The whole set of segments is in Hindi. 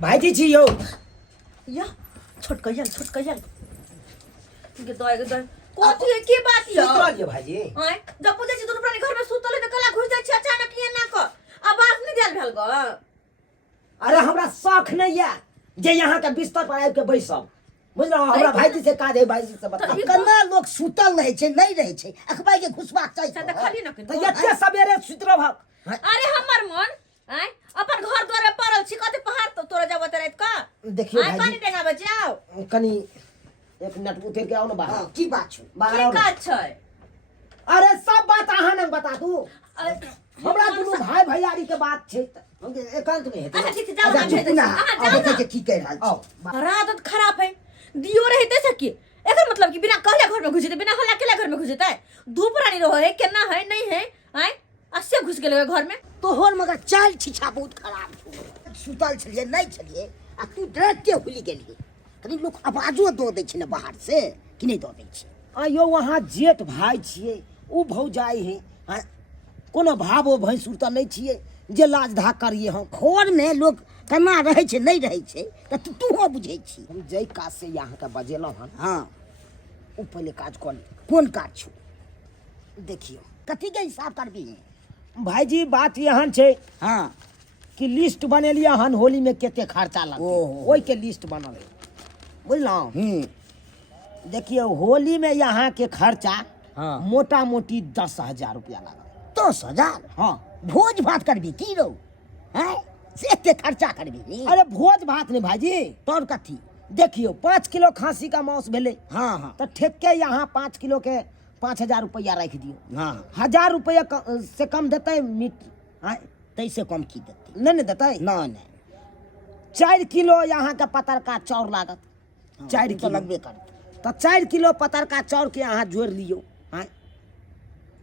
भाईजी छी यौ या छोट कहियल कोठी है की बात यो सुतल ये भाईजी हैं जब पूछे छी दुनु प्राणी घर में सुतल है त कला घुस जाय छी अचानक ये ना क आवाज नहीं देल भेल ग अरे हमरा शौक नहीं है जे यहाँ के बिस्तर पर आबि के बैसब बुझलो हमरा भाईजी से काज है भाईजी से बता कन्ना लोग सुतल रहे छे नहीं रहे छे अखबार के घुसबाक चाहिए त खाली न तो एते सवेरे सुतरो भक अरे हमर मन हैं अपन घर द्वार में पड़ल छी कते पहाड़ तो तोरा जब रात का देखियो पानी भाईजी टेंगा बचाओ कनी एक मिनट उतर के आओ ना बाहर हां की बात छे बाहर की आओ ना। काज छै अरे सब बात अहाँ न बता दू हमरा दुनू भाई भैयारी के बात छै हम एकांत में हेतै अच्छा ठीक जाओ अच्छा हम चुप ना हां अब जाओ देखे की कह रहल आओ छी आदत खराब है दियो रहते सके एकर मतलब कि बिना कहले घर में घुस जेते बिना हल्ला केला घर में घुस जेते दू प्राणी रहो है केना है नहीं है हैं अस्से घुस गेले घर में तोहर मगर चाल छिछा बहुत खराब छो सुतल छलिए नहीं छलिए आ तू डरते हुली गेली कनी लोग आवाजो दो दै छै ने बाहर से कि नहीं दो दै छै आयो वहाँ जेठ भाई छिए उ भौजाई है हाँ, कोनो भावो भैंसुर त नहीं छिए जे लाज धाक करिए हम घर में लोग केना रहे छै नहीं रहे छै त तूहो बुझै छी हम जई काज से यहाँ के बजेलौ हन हां उ पहले काज कर कोन काज छो देखियो कथी के हिसाब करबी भाईजी बात यहाँ छै हां कि लिस्ट बनेलिए हन होली में केते खर्चा लगतै ओहो। ओइ के लिस्ट बनल है बुझलौ देखियो होली में यहाँ के खर्चा हाँ। मोटा मोटी 10,000 रुपया लागत 10,000 हाँ भोज भात करबी की रो हैं से एते खर्चा करबी अरे भोज भात नहीं भाईजी तोर कथी देखियो 5 किलो खांसी का मांस भेले हाँ हाँ तो ठेके यहाँ 5 किलो के 5,000 रुपया रख दियो हाँ 1,000 रुपया से कम देते मीट हाँ तैसे कम की देती नहीं देते ना नहीं 4 किलो यहाँ का पतर का चाउर लागत 4 तो किलो लगबे कर तो 4 किलो पतर का चाउर के यहाँ जोड़ लियो हाँ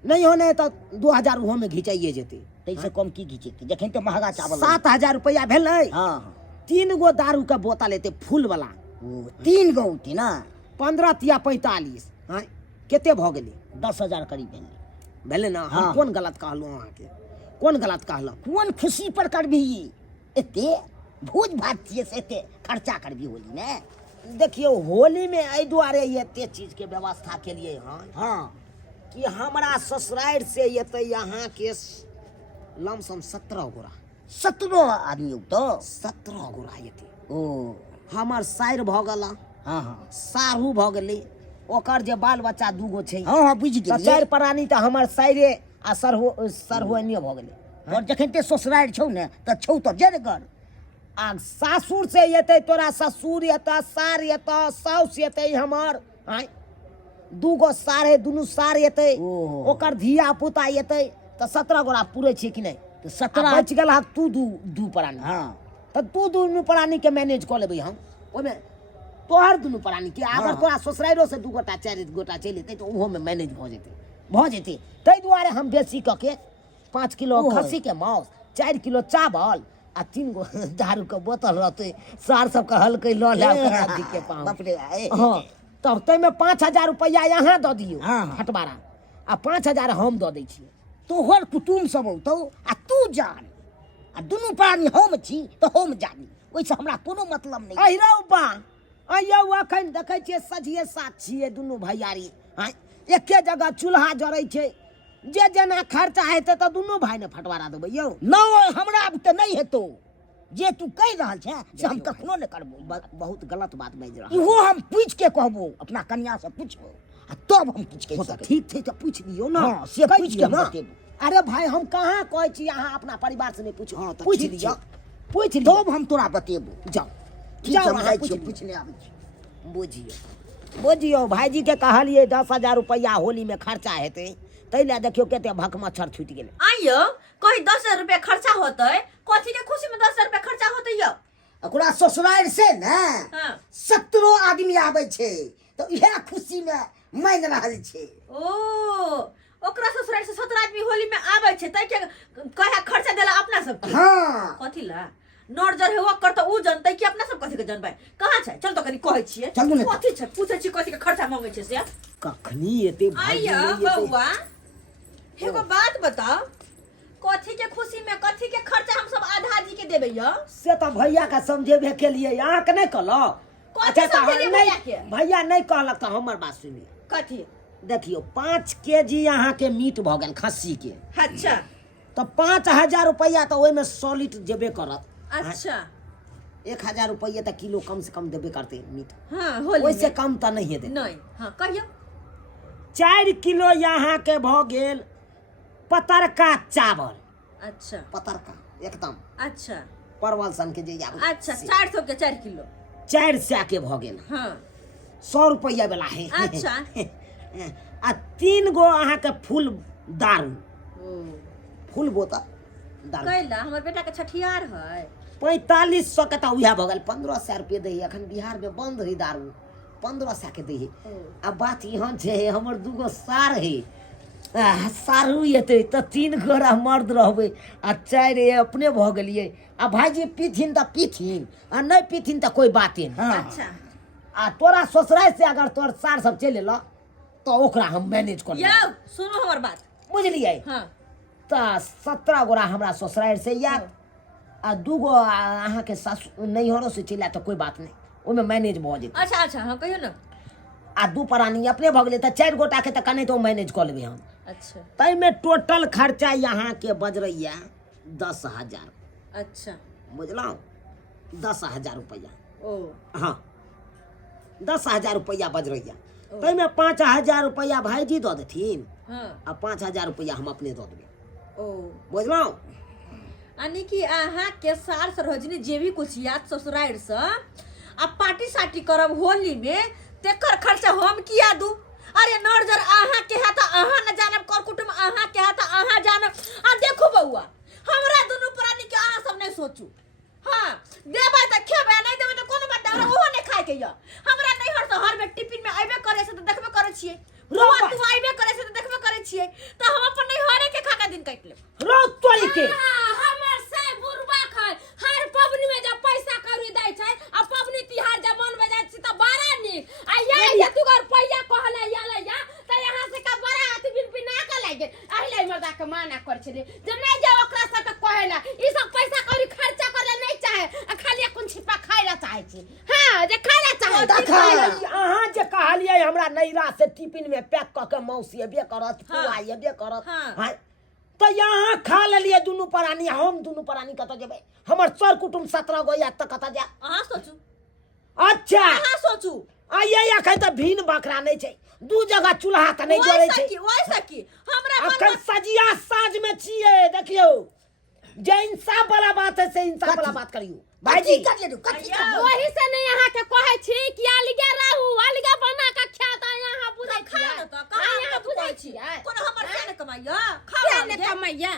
नहीं होने तो 2,000 उहो में घिंचाइए जेते तैसे कम की घीचेती जखन तो महंगा चावल 7,000 रुपया भेल हाँ हाँ 3 गो दारू का बोतल लेते फूल वाला ओ 3 गो होती ना 15 तिया 45 हाँ केते भ गेले 10,000 करीब भेल भेले ना हम हाँ। कौन गलत कहलू अहाँ के कौन गलत कहलू कोन खुशी पर करबी एते भोज भात छिए से एते खर्चा करबी होली में देखियो होली में एहि दुआरे एते चीज के व्यवस्था के लिए हाँ हाँ कि हमरा ससुराल से एते यहाँ के लमसम 17 गोरा 17 आदमी तो 17 गोरा एते ओ हमर साइर भ गेला हाँ हाँ साहू भ गेलै ओकर जे बाल बच्चा 2 गो छै हाँ हाँ बुझ तो गेलिए 4 प्राणी तो हमर साइरे आ सरहुआनिए भ गेलै और जखन ते ससुराल छौ ने त छौ तो जरगर आ सासुर से एते तोरा ससुर एता सार एता साउस एते हमर आय 2 गो सार है दुनू सार एते ओहो। ओकर धिया पुता एते तो 17 गोरा पूरे छै कि नहीं तो आ 17 बच गेल तू दू प्राणी हाँ तो तू दुनू प्राणी के मैनेज कर लेबै हम ओमे तोहर दुनू प्राणी के अगर हाँ। तोरा ससुरालो से 2 गोटा 4 गोटा चलि एतै तो उहो में मैनेज भ जेतै ताहि दुआरे हम बेसी क के 5 किलो ओहो। खस्सी के मांस 4 किलो चावल आ 3 गो दारू के बोतल रहते सार सब के हल्के ल ले के के पाँव बाप रे हां तब तै में 5,000 रुपया यहाँ द दियो हाँ, हाँ। हटबारा आ 5,000 हम द दै छियै तोहर कुटुम सब औतौ आ तू जान आ दुनू प्राणी हम छी तो हम जानी ओइसे हमरा कोनो मतलब नहीं अहिरौ बा अयौ अखन देखै छियै सझिए साथ छियै दुनू भैयारी हाँ एके जगह चूल्हा जरै छै जे जेना खर्चा हेतै तऽ दुनू भाई ने फटवारा देबै यौ न हमरा अब त नहीं हेतौ जे तू कह रहल छै से हम कखनो नहीं करबो बहुत गलत बात बाजि रहल इहो हम पूछ के कहबो अपना कन्या से पूछबो आ तब हम कुछ कह सकबै ठीक छै तऽ पूछ लियौ ना हाँ, से कहि पूछ के दियौ हम ना। बतेबो। अरे भाई हम कहाँ कहै छी अहाँ अपना परिवार से नहीं पूछो हाँ, तऽ पूछ ठीक लियौ छै। पूछ लियौ तब हम तोरा बतेबो जाओ ठीक जाओ हम अहाँ जाइ पूछ छियै लियौ। पूछ ले आबै छी बुझियो भाईजी के कहलिए 10,000 रुपया होली में खर्चा हेतै तै ले देखियो केते भक मच्छर छूटि गेलै आइयो कोई 10,000 रुपया खर्चा होतै कथी के खुशी में 10,000 रुपया खर्चा होतै यो ओकरा ससुराल से ने हां 17 आदमी आबै छै तो इहे खुशी में मान रहल छै ओ ओकरा ससुराल से 17 आदमी होली में आबै छै तै के कहे खर्चा देला अपना सब के हाँ कथी ला नर जर हेवा कर त उ जनतै कि अपना सब कथी के जनबै कहाँ छै चल त कनी कहै छियै चलू ने। कथी छै पूछै छी कथी के खर्चा मांगै छै से कखनी एते भाईजी आइया नहीं एतै बौआ एगो बात बताओ कथी के खुशी में कथी के खर्चा हम सब आधा जी के देबे या से तो भैया का समझेबे के लिए यहाँ के नहीं कहलो। कथी समझेलिए भैया के? भैया नहीं कहलक तो हमर बात सुनिए। कथी देखियो 5 केजी यहाँ के मीट भ गेल खस्सी के, अच्छा तो 5000 रुपया तो ओहिमे सॉलिड जेबे करत। अच्छा 1000 रुपया तो किलो कम से कम देबे करते मीट, हाँ होली ओइसे में। कम तो नहीं दे। नहीं हाँ कहियो 4 किलो यहाँ के भ गेल पतरका चावल, अच्छा पतरका एकदम अच्छा परवल सन के जे आबै अच्छा 400 के 4 किलो 400 के भ गेल, हाँ 100 रुपया वाला है। अच्छा आ 3 गो अहाँ के फूल दारू, ओ फूल बोतल दारू कैला हमर बेटा के छठियार है 4500 के तो उहे भ गेल। 1500 रुपये दै अखन बिहार में बंद है दारू, 1500 के दै। आ बात यहाँ छै हमर 2 गो सार है, सारू हेतै तो 3 गोरा मर्द रहबै आ 4 अपने भ गेलियै। आ भाईजी पीथिन तो पीथिन आ नहीं पीथिन तो कोई बाते नहीं। अच्छा आ तोरा ससुराल से अगर तोर सार सब चल एलो तो ओकरा हम मैनेज कर या सुनो हमर बात बुझलियै। हाँ तो 17 गोरा हमरा ससुराल से या आ 2 गो अहाँ के सासु नैहरों से चला तो कोई बात नहीं, ओहिमे मैनेज भ जेतै। अच्छा अच्छा हाँ कहियो ना आ 2 प्राणी अपने भ गेलै तो 4 गोटा के तो कने तो मैनेज कर लेबै हम। अच्छा तैमे टोटल खर्चा यहाँ के बज रही है 10,000। अच्छा बुझलहुँ 10,000 रुपया। ओ हाँ 10,000 रुपया बज रही है। तैमे 5,000 रुपया भाईजी दऽ देथिन हाँ आ 5,000 रुपया हम अपने दऽ देबै। ओ बुझलहुँ यानी कि अहाँ के सार सरोजनी जे भी कुछ याद ससुराल से आ पार्टी सार्टी करब होली में तेकर खर्चा हम किया दू। अरे नर्जर अहाँ के है तो अहाँ न जानब, कर कुटुम अहाँ के है तो अहाँ जानब। आ देखो बउआ हमरा दुनू प्राणी के अहाँ सब नहीं सोचू। हाँ देबै तो खेबै, नहीं देबै तो कोनो बात नहीं, ओहो नहीं खाए के य। हमरा नहीं हर तो हर में टिफिन में आइबे करे से तो देखबे करे छियै, रोआ तू आइबे करे से तो देखबे करे छियै, तो हम अपन नहीं हरे के खा के दिन काट लेब। रो तोरी के हमर से बुरबा खाय हर पबनी में जब पैसा कौड़ी दै छै आ पबनी तिहार जब मनबे जाइ छै त बड़ा नीक आ ये तू घर पैया कहले याले या त यहां से का बड़ा अथी बिन बिना के लागे अहिले मर्दा के माना कर छै जे नहीं जा ओकरा से त कहेला ई सब पैसा कौड़ी खर्चा करे नहीं चाहे आ खाली कोन छिपा खाइला चाहे छी। हां जे खाइला चाहे अहाँ जे कहलियै हमरा नैरा से टिफिन में पैक क के मौसी एबे करत, हाँ। फुआ एबे करत। हाँ। हाँ। तो यहाँ खा लेलिए दुनू प्राणी, हम दुनू प्राणी कतऽ जेबै? हमर सर कुटुम 17 गो या त कतऽ जा? अहाँ सोचू, अच्छा अहाँ सोचू। आइए अखन तऽ भीन बकरा नहीं छै, 2 जगह चूल्हा तऽ नहीं जोड़ै छै। वैसा की हमरा मन अखन सजिया साँझ में छियै, देखियो जे इंसाफ वाला बात है से इंसाफ वाला बात करियो भाईजी। वही से नहीं यहाँ के कहे छी कि अलगे रहू अलगे बना के खाता यहाँ बुझै खा छियै। न त कहाँ यहाँ बुझै बुझै छियै छियै कोनो हमर से ने कमाइया खा किया ले ने कमैया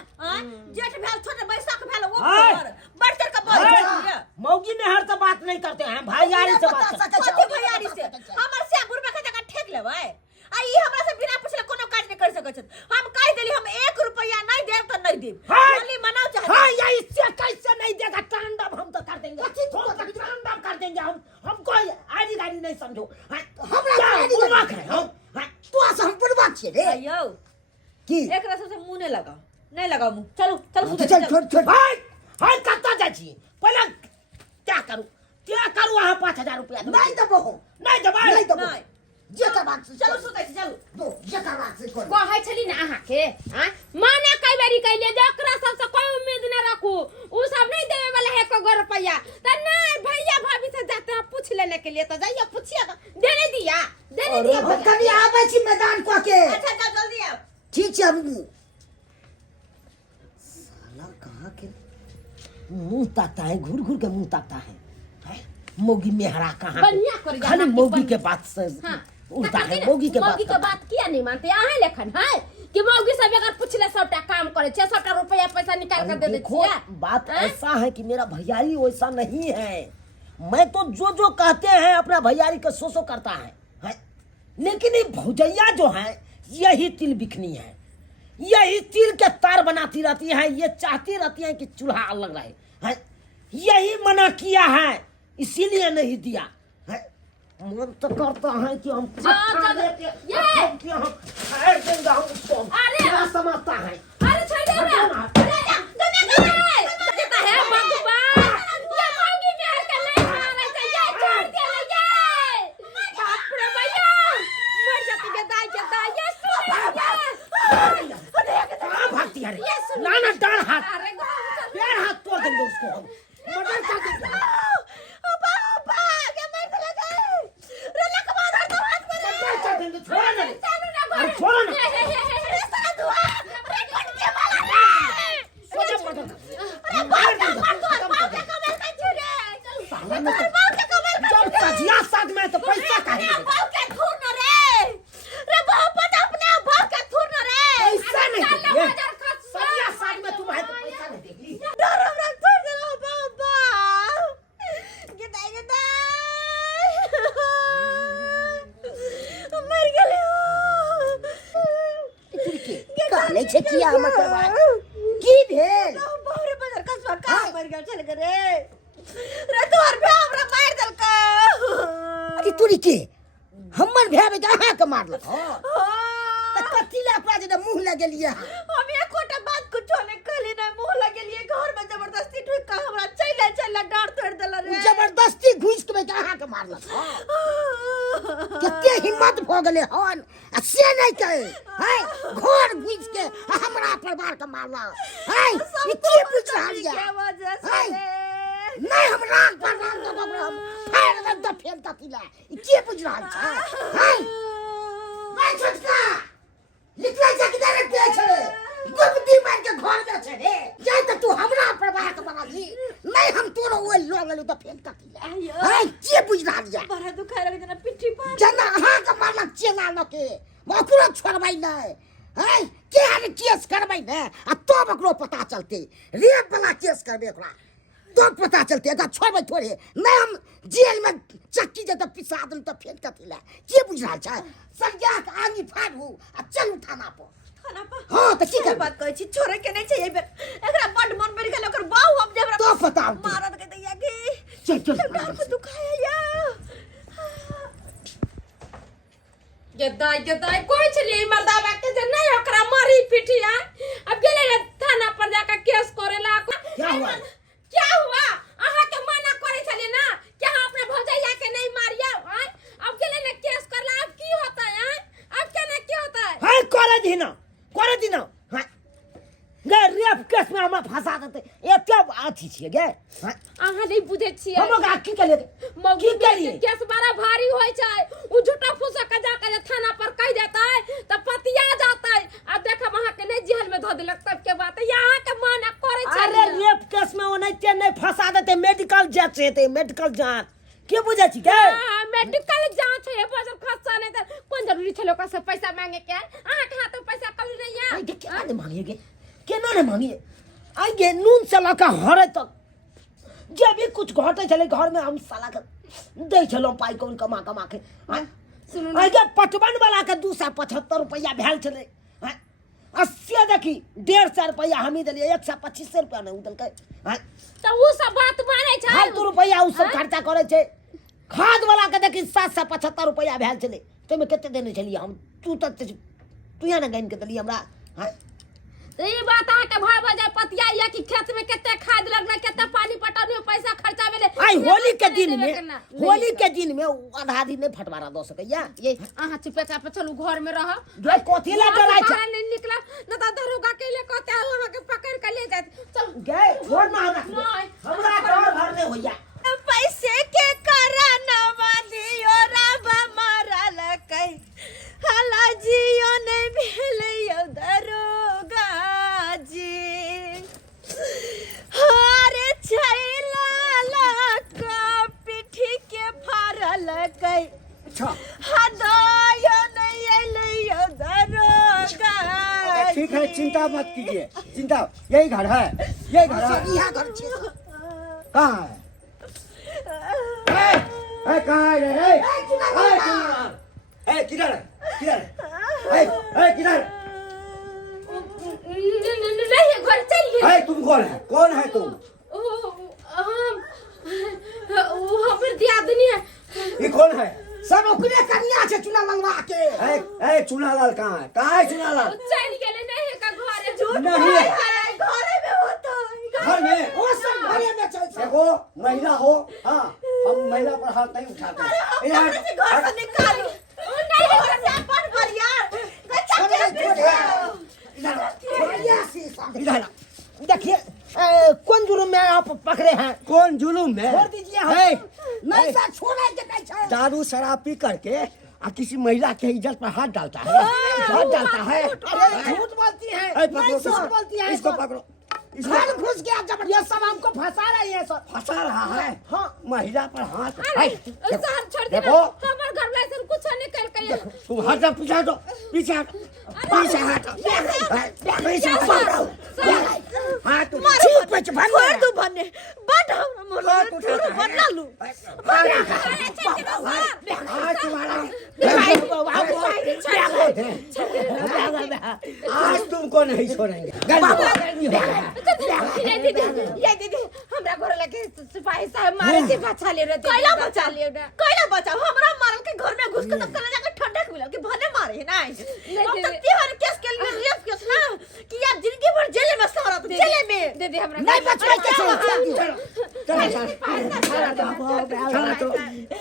जेठ भेल छोटे बैसाख भेल वो हाय। पर बढ़कर का बोल छियै। मौगी में हर से बात नहीं करते हैं, भाईयारी से बात करते हैं। कथी भैयारी से हमर से बुरबा के जगह ठेक लेबै आ ई हमरा से बिना पूछले कोनो काज नहीं कर सकै छै। हम कह देली हम 1 रुपया नहीं देब तो नहीं देब, हाय। होली मनाओ चाहे हाँ या इससे कैसे नहीं देगा? तांडव हम तो कर देंगे, तांडव कर देंगे हम। हमको आड़ी गाड़ी नहीं समझो। हाँ, हमरा क्या आड़ी बुलवा गाड़ी? है हम? हाँ, तू आसे हम बुरबा छियै रे अयो की एकरा से मुंह नहीं लगाओ, नहीं लगाओ मुंह। चलो चलो चल छोड़ छोड़ हाय हाय कत्ता जाइ छी? पहले क्या करूँ वहाँ 5,000 रुपया दूँ? नहीं देबो हो नहीं देबै? नहीं देबो नहीं। जे का बात से चलो सुतै छी चलो। दो जे का बात से कर कहै छली ना अहाँ के हां माना कई बेरी कहले जे ओकरा सब से कोई उम्मीद न रखू, उ सब नहीं देवे वाला है 1 गो रुपया त नहीं भैया भाभी से जाते हैं पूछ लेने के लिए तो जाइए पूछिए तो देने दिया हम कभी आबै छी मैदान को के। अच्छा चल जल्दी आओ। ठीक छै हम साला कहाँ के मुंह ताकता है, घूर घूर के मुंह ताकता है। हैं? मोगी मेहरा कहाँ बढ़िया कर जा, खाली आपकी मोगी बढ़िया। के बात से हां उल्टा है, मोगी के बात करता है। बात किया नहीं मानते अहाँ लेखन है कि मौगी सब अगर पूछले सबटा काम करे छे, सबटा रुपया पैसा निकाल कर दे दे देखो छिए। बात हैं? ऐसा है कि मेरा भैयारी वैसा नहीं है। मैं तो जो कहते हैं अपना भैयारी का सो करता है? लेकिन ये भौजैया जो है यही तिल बिखनी है, यही तिल के तार बनाती रहती है। ये चाहती रहती है कि चूल्हा अलग रहे है, यही मना किया है इसीलिए नहीं दिया है। मन तो करता है कि हम खट्टा लेके ये! कि हम खाए देंगे हम उसको। अरे! क्या समझता है? अरे छोड़ दे रे। अरे मर्डर का केस है। मर्डर का केस है, छोड़ा ना। अरे छोड़ा ना। सोचा मर्डर का। जब सजिया साथ में तो पैसा काहे देगा? पैसा नहीं देगी। सजिया साथ में तुम है तो पैसा नहीं देगी। काले छे किया हमर करवाए की भेल अरे तोरी के हमर भे बे कहां के मारलक त कथि ले अपना जे मुंह लगे लिए हम एक खोटा बात कुछो नहीं कहली ना मुंह लगे लिए घर में जबरदस्ती ठुका हमरा चला डांट तोड़ देला रे जबरदस्ती घुस के बे कहां के मारलक कते हिम्मत भ गेले हन आ से नहीं कहे है घर घुस के हमरा परिवार के मारला है ई के पूछ रहल के या वजह है से नहीं हम राग पर राग दो हम फाड़ दे द फेम तकिला ई के पूछ रहल छ है भाई छोटका निकल जा के डायरेक्ट पे छे गुप्ती मार के घर में छे रे जाय त तू हमरा परिवार के बना ली नहीं हम तोरो ओइ लो गेलु त फेम तकिला है के पूछ रहल या बड़ा दुखा लगे जना पिट्ठी पर जना हाँ का मारलक चेला लके बकरो छोड़बै नहीं है के हन केस करबै ने आ तो बकरो पता चलते रेप वाला केस करबे ओकरा तो पता चलते अगर छोड़बै थोड़े नहीं हम जेल में चक्की जे त पिसा दन त फेंक कथिला के बुझ रहल छ सरिया के आंगी फाड़ू आ चल थाना पर खाना पर हां त की कर बात कहै छी छोरे के नहीं चाहिए एकरा बड मन बढ़ गेल ओकर बाऊ हम जेबरा तो पता मारत के दैया की चल डाल को दुखाया या गदाई कोई छली मर्दावा के जे नहीं ओकरा मारी पिटिया अब गेले रे थाना पर जाकर केस करेला क्या हुआ अहा के मना करे छली ना कि हां अपने भौजैया के नहीं मारिया हैं अब गेले ने केस करला अब की होता है अब केना की होता है है करे दिना है गे रेप केस में हमरा फंसा देते एते अथी छिए गे हैं अहा नहीं बुझे छिए हम लोग की के लिए मौगी की करिए केस बड़ा भारी होय छै उ झूठा फूसा के जाकर थाना पर कह देता है त पतिया जाता है अब देखब अहा के नहीं जेल में धो देलक तब के बात यहाँ के मना करे छै अरे रेप केस में ओनैते नहीं फंसा देते मेडिकल जांच हेते मेडिकल जांच के बुझे छी गे मेडिकल जांच है बजर खर्चा नहीं त कोन जरूरी छै लोग से पैसा मांगे के अहा के हाथ में पैसा कौड़ी नहीं है आई के क्या ने मांगिए गे केना ने मांगिए आई गे नून से लका हरे तक जब भी कुछ घटे चले घर में हम साला के दे चलो पाई कौन कमा के सुनो आई गे पटवन वाला के 275 रुपया भेल चले 80 देखी 150 रुपया हम ही दिलिए 125 रुपया नहीं उदल के तो वो सब बात माने छै फालतू रुपया उ सब खर्चा करे छै खाद वाला के देखी 775 रुपया भेल चले ते में कते देने छलिए हम तू या ना गन के दली हमरा हां तो ये बात अहा के भाई बजा पतिया या कि खेत में केते खाद लगना केते पानी पटाने में पैसा खर्चा भेले आई होली के दिन में आधा दिन नहीं फटवारा दो सकैया ये अहा चुपे चापे चलू घर में रह गे कोथी ला डराय छ नहीं निकला न त दरोगा के ले कहते अहा के पकड़ के ले जात चल गे छोड़ ना हमरा घर भर में होया पैसे के कारण दियो रब मारल कई हला जियो नहीं भेलियो दरोगा जी हारे छैला का पिठी के फारल कई हदायो नहीं अइलियो दरोगा ठीक है चिंता मत कीजिए चिंता यही घर है यह घर छे कहाँ है कहाँ है रे किधर है किधर नहीं घर चल गए तुम कौन है तुम हमर दियादनी है ये कौन है सब ओकरे कन्या छे चुना लंगवा के चुनालाल कहाँ है चुनालाल चल गेले नहीं का घर है झूठ नहीं है घरे में होता है घर में ओ सब घरे में चल देखो महिला हो हाँ हम महिला पर हाथ नहीं उठाते घर से निकालो नहीं घर से अपन परिवार बढ़िया से इधर देखिए कौन कौन जुर्म में आप पकड़े हैं? कौन जुलूम में? छोड़ दीजिए हम। ए, नहीं सर छोड़ा के नहीं छे दारू शराब पी करके किसी महिला के इज्जत पर हाथ डालता है, हाथ डालता है। अरे झूठ बोलती है, ए, पकड़ो नहीं इसको, झूठ बोलती है। इसको पकड़ो, इसको घर घुस गया जब ये सब हमको फंसा रही है सर। फंसा रहा है। हाँ। महिला पर हाथ। अरे ए, शहर छोड़ दे देखो हमार घर में ऐसा कुछ नहीं कर के तुम हट जा, पीछे हटो, पीछे हटो, पीछे हटो, पीछे हटो, हाथ उठा। चुप बच छोड़ भन्ने दू भन्ने बट हम मोला हाथ उठाता है। बदला लू हाथ तुम्हारा आज तुमको नहीं छोड़ेंगे। ये दीदी हमरा घर लगे सिपाही साहब मारे से बचा ले रे कैला बचा हमरा मारल के घर में घुस के तो कल जाके ठंडक मिलल कि भने मारे ना अब तक तिहर केस के लिए रेप केस ना कि यार जिंदगी भर जेल में सड़त जेल में दीदी हमरा नहीं बचवा के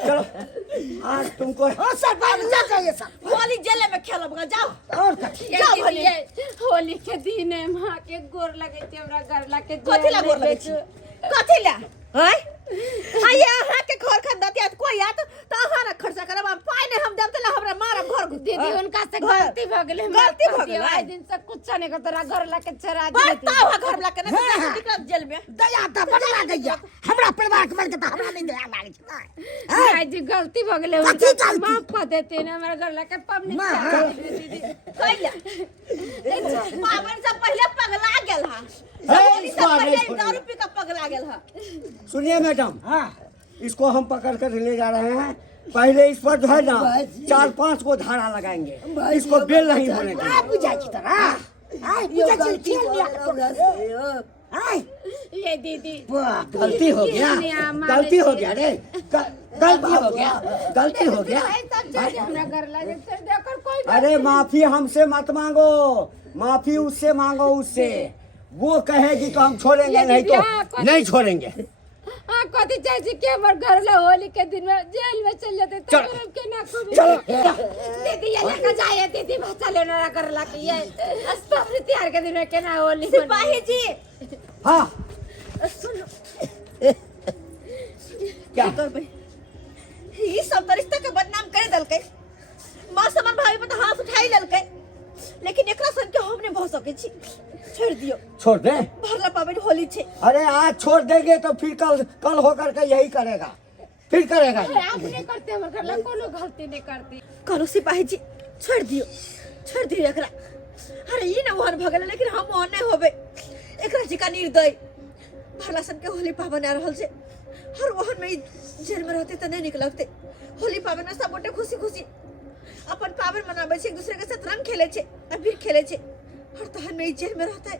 चलो आज तुमको ओ सर बाहर जा जाइए सर वाली जेल में खेलब जाओ और कथी जाओ भने होली के दिन है मां के गोर लगे छै हमरा घर ला के कथी ला गोर लगे छी कथी ला हैं आया हां के घर खंदतिया कोई आत त अहां ना खर्चा करब हम पाई ने हम देबते ला हमरा मारब घर घुस दीदी उनका से घर। गलती भ गेलै गलती भ गेलै। आइ दिन से कुछ नहीं कर तोरा घर ला के चरा बस दी तावा घर ला के ना निकल जेल में दया त बदला गया हमरा परिवार के मर के त हमरा नहीं दया लागे छै आइ जी गलती भ गेलै कथी उनका गलती? माफ कर देते ना हमरा घर ला के पबनी माँ, चरा दीदी कैला पावन से पहले पगला गेल हा हे, होली से इसको आगे पहले छोड़िए। दारू पी के पगला गेल हा सुनिए मैडम, हां इसको हम पकड़ कर ले जा रहे हैं। पहले इस पर जो है ना 4-5 को धारा लगाएंगे, इसको बेल नहीं होने आ देंगे। बुझाई की तरह आई बुझाई छी खेल लिया आई ये दीदी गलती हो गया, गलती हो गया रे, गलती हो गया, गलती हो गया। हमरा घर ला के चर देकर कोई अरे माफी हमसे मत मांगो, माफी उससे मांगो, उससे। वो कहेगी तो हम छोड़ेंगे, ये नहीं दीदी, तो हाँ, नहीं छोड़ेंगे। हां कथी चाहे छी के हमर घर ला होली के दिन में जेल में चल जाते तो चलो। हम के ना खूब चलो दीदी ये लेकर जाए दीदी बच्चा लेना ना कर ला के ये अस्पताल त्योहार के दिन में के ना होली सिपाही जी हाँ सुनो क्या करबै ई सब तो रिश्ता के बदनाम कर दलकै मां समन भाभी पे तो हाथ उठाई ललकै लेकिन एकरा सन के हम नहीं भऽ सकै छी छोड़ दियो छोड़ दे। भरला पाबनि होली छै अरे आज छोड़ देंगे तो फिर कल होकर के यही करेगा, फिर करेगा ये। आप नहीं करते हमर घर ला कोनो गलती नहीं करती करो सिपाही जी छोड़ दियो एकरा अरे ई ना ओहन भगल लेकिन हम ओहन नहीं होबे एकरा जिका निर्दय भरला सन के होली पाबनि आ रहल छै हर ओहन में ई जेल में रहते त नहीं नीक लगते होली पाबनि में सब गोटे खुशी खुशी अपन पाबनि मनाबै छै एक दूसरे के साथ रंग खेले छै अबीर खेले छै हर तहन में ई जेल में रहता है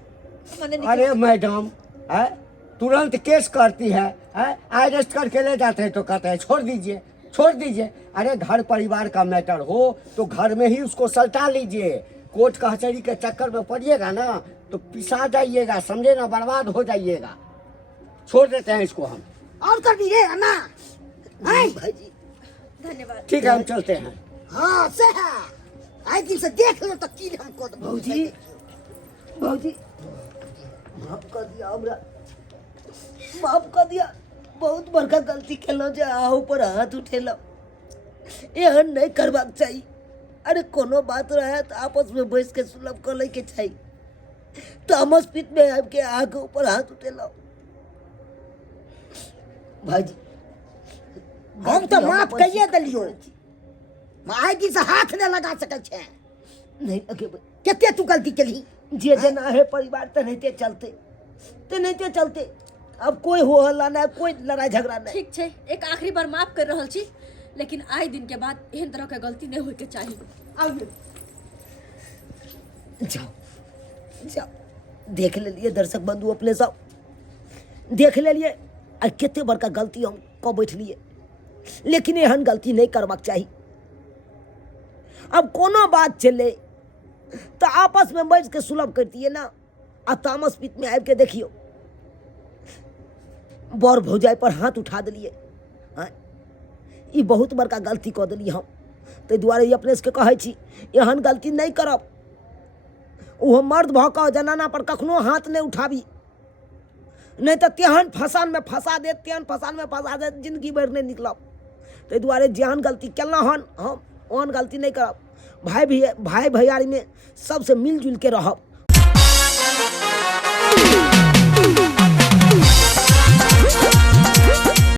मने नहीं अरे मैडम है, तुरंत केस करती है, अरेस्ट करके ले जाते हैं तो कहते हैं छोड़ दीजिए, छोड़ दीजिए। अरे घर परिवार का मैटर हो तो घर में ही उसको सल्टा लीजिए। कोर्ट कचहरी के चक्कर में पड़िएगा ना तो पिसा जाइएगा, समझे ना, बर्बाद हो जाइएगा। छोड़ देते हैं इसको हम। और कर भी है ना आई भाईजी धन्यवाद ठीक है, हम चलते हैं। हां से है आई दिन से देख लो तो की हमको तो भौजी भौजी माफ कर दिया हमरा, माफ कर दिया। बहुत बड़का गलती खेलो जे आहू पर हाथ उठेलो, एहन नहीं करबाक चाहिए। अरे कोनो बात रहे तो आपस में बैस के सुलभ कर ले के चाहिए। तामस पीट में आपके आगे ऊपर हाथ उठेलो भाईजी। हम तो माफ कहिए दलियो आई दिन से हाथ न लगा सकै छै नहीं लगे केते तू गलती केली जे जना है परिवार तो नहीं चलते। अब कोई हो हल्ला ना, कोई लड़ाई झगड़ा नहीं। ठीक छै एक आखिरी बार माफ कर रहल छी लेकिन आइ दिन के बाद एहन तरह के गलती नहीं होय के चाहिए आइए जाओ जाओ, देख ले लिए दर्शक बंधु अपने सब देख ले लिए आ केते बड़का गलती हम क बैठ लिए, लेकिन एहन गलती नहीं करबाक चाहिए। अब कोनो बात चले तो आपस में बैठ के सुलभ करती ना, आ तामस पीत में आबि के देखियो बर भौजाई पर हाथ उठा दिलिए। हाँ, ई बहुत बड़का गलती कऽ देलिए हम। ताहि दुआरे ई अपने से कहै छी एहन गलती नहीं करब। ओहो मर्द भऽ कऽ जनाना पर कखनो हाथ नहीं उठाबी। नहीं तो तेहन फसान में फंसा दे, तेहन फसान में फंसा दे, जिंदगी भर नहीं निकलब। ताहि दुआरे जेहन गलती केलना हन हम ओहन गलती नहीं करब। भाई भैयारी में सबसे मिलजुल के रहब।